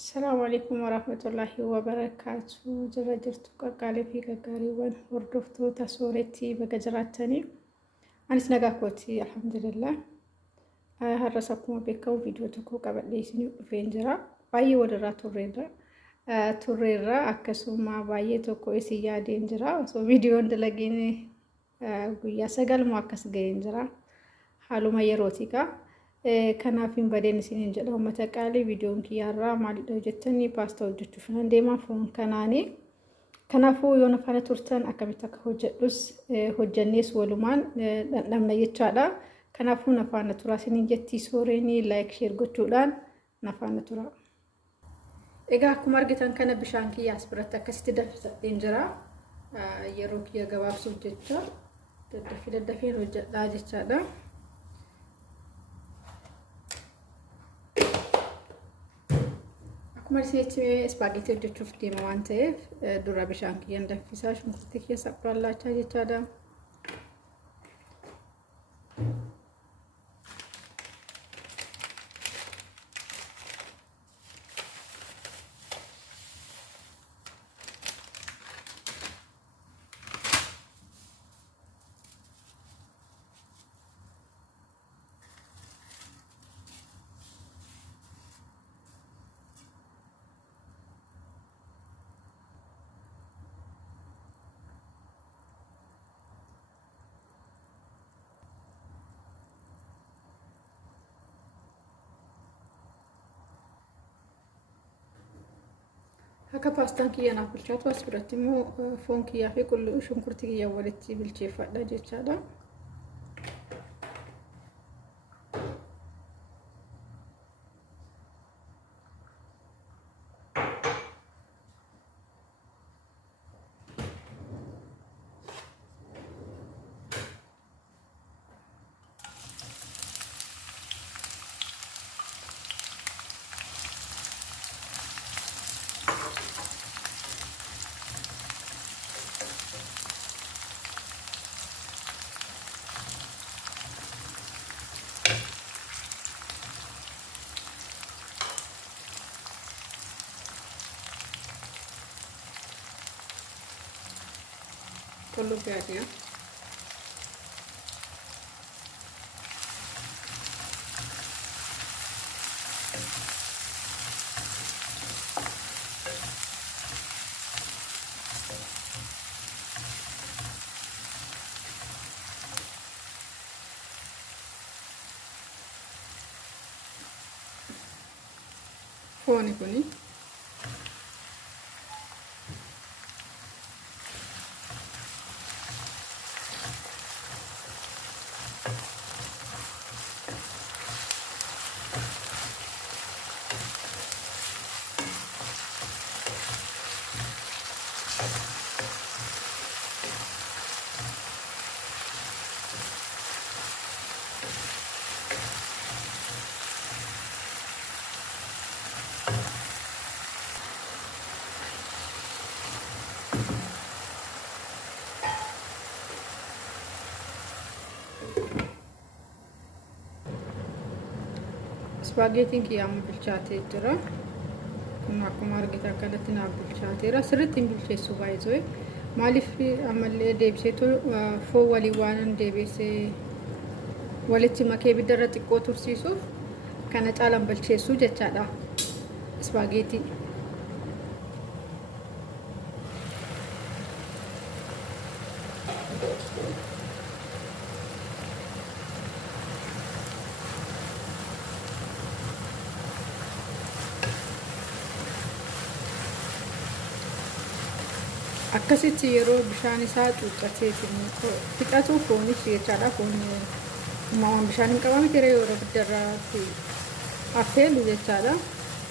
Assalamu alaikum warahmatullahi wabarakatuh. Jara jirtu qaqqaalee fi gaggaariiwwan hordoftoota sooretti baga jiraatanii. Anis nagaa kooti alhamdulillah. Har'as akkuma beekamu viidiyoo tokko qabadhee isiniif dhufeen jira. Baay'ee walirraa turreerra akkasuma baay'ee tokko isin yaadeen jira. Osoo viidiyoon dalageen guyyaa 9 akkas ga'een jira. Haaluma yerootiikaa. Kanaaf hin badeen isiniin jedha uummata qaalii viidiyoon kiyyaarraa maalidha jettanii paastaa hojjechuuf nan deema foon kanaanii. Kanaafuu yoo nafaana turtan akkamitti akka hojjedhus hojjannees walumaan dhandhamna jechaadha. Kanaafuu nafaana turaa isiniin jettii sooreenii laayik sheer gochuudhaan nafaana turaa. Egaa akkuma argitan kana bishaan kiyyaas biratti akkasitti danfisadheen jira. Yeroo kiyya gabaabsuuf jecha daddafeen hojjedhaa jechaadha. Marsiichi spaghetti hojjechuuf deema waan ta'eef dura bishaan kiyyaan danfisaa shunkurtii keessa qurallaachaa jechaadha. Akka paastaan kiyya naaf bilchaatu as biratti immoo foon kiyyaa fi shunkurtii kiyya walitti bilcheeffadha jechaadha. Qullubbii adii fooni kuni spaghettiin kiyyamu bilchaatee jira. Kun akkuma argitan kanatti naaf bilchaateera. Sirriitti hin bilcheessu baay'ee. Maaliif ammallee deebiseetu foon walii waan deebisee walitti makee ibiddarra xiqqoo tursiisuuf kana caalaan bilcheessu jechaadha. Spaghetti akkasitti yeroo bishaan isaa cuuccatee fixatu foonis jechaadha. Foon waan bishaan hin qabamne yeroo ibiddarratti affeelu jechaadha.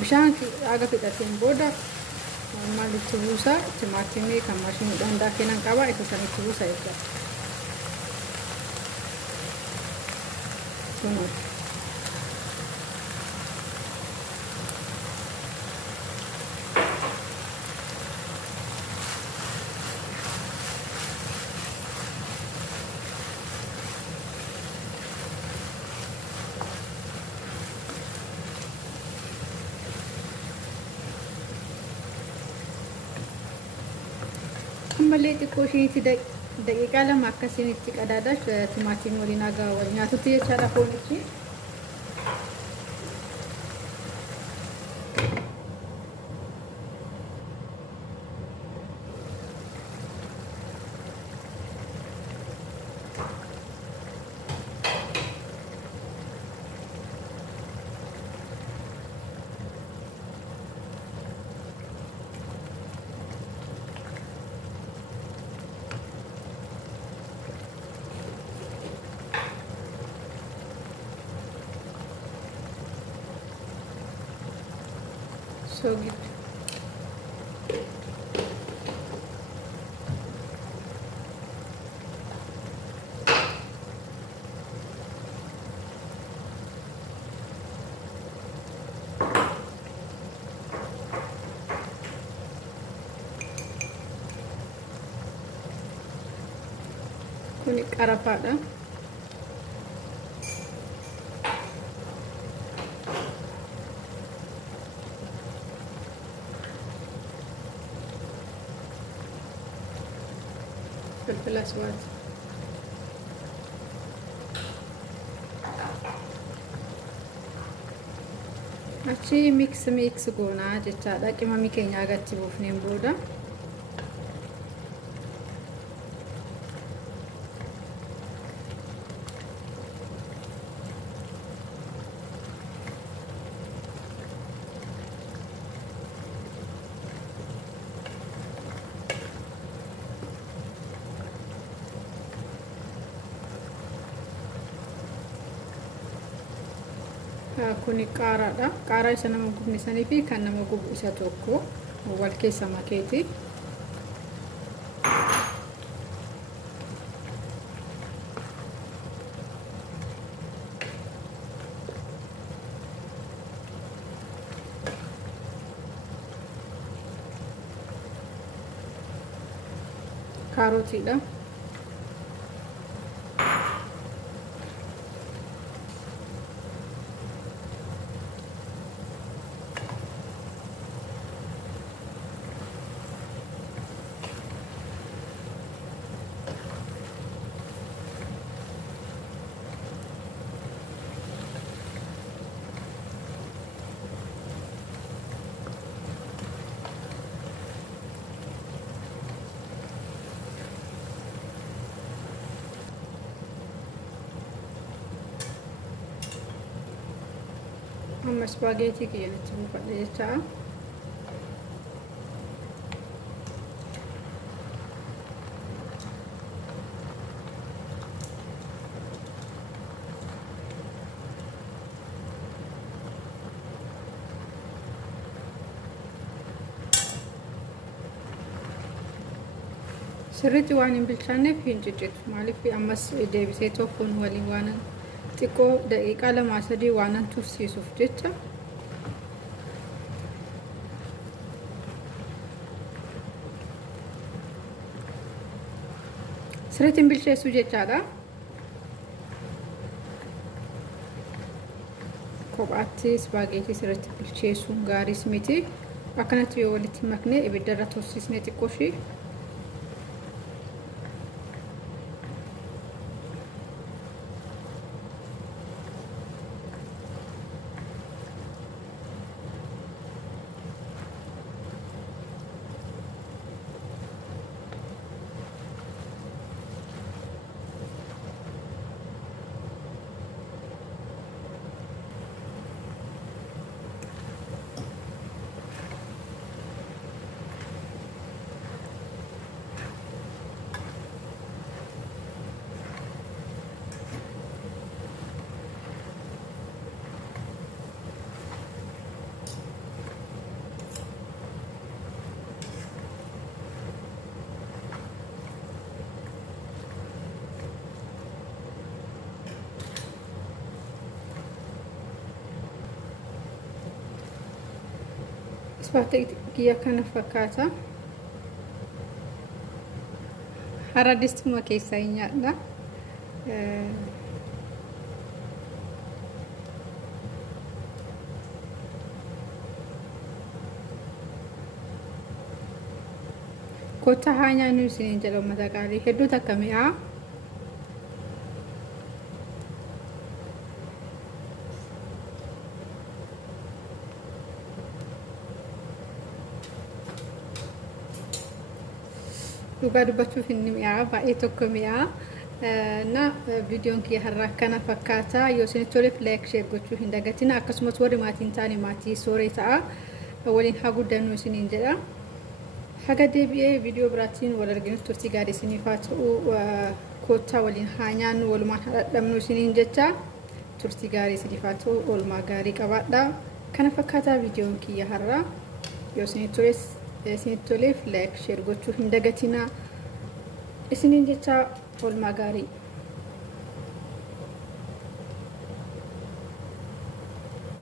Bishaan aga fixateen booda maalitti buusaa timaatimii kan maashiniidhaan daakeenan qaba isa sanitti buusa jechaadha. ammallee xiqqoo ishiitti daqiiqaa lama akkasiin itti qadaadash timaatiin waliin hagaa wal nyaatutti jechaadha foonichi. So good. Kuni qarafaadha. فلفل اسود. achi mix goonaa jechaadha. Qimamii keenya agatti buufneen booda kuni qaaraadha. Qaaraa isa nama gubnisanii fi kan nama gubu isa tokko wal keessa makeeti. Kaarotiidha. Amma spaghetti kiyanitti buufadhe jechaa. Sirriitti waan hin bilchaanneef hin ciccitu. Maaliif ammas deebisee toofuun waliin waan xiqqoo daqiiqaa lama sadii waan tursiisuuf jecha. Sirriitti hin bilcheessu jechaadha. Kophaatti spaghetti sirriitti bilcheessuun gaariis miti. Akkanatti yoo walitti maknee ibiddarra tursiisnee xiqqoo ishii Spaghetti kana fakkaata. Hara distuma keessa hin nyaadha. kota hanya nu sini jalo mata kali hedu takamia duga dubatu finni mi'a baay'ee tokko mi'a na videoon kiyya har'a kana fakkaata yoo isin tole like share gochuu hin dagatina akkasumas warri maatiin taane maatii sooree ta'a waliin haa guddannu isiniin jedha haga deebi'ee video biraatiin wal arginu turtii gaarii isiniif haa ta'u kottaa waliin haa nyaannu walumaan haa dhadhamnu isiniin jecha turtii gaarii isiniif haa ta'u oolmaa gaarii qabaadha kana fakkaata videoon kiyya har'a yoo isin tole like share gochuu hin dagatina isiniin jecha oolmaa gaarii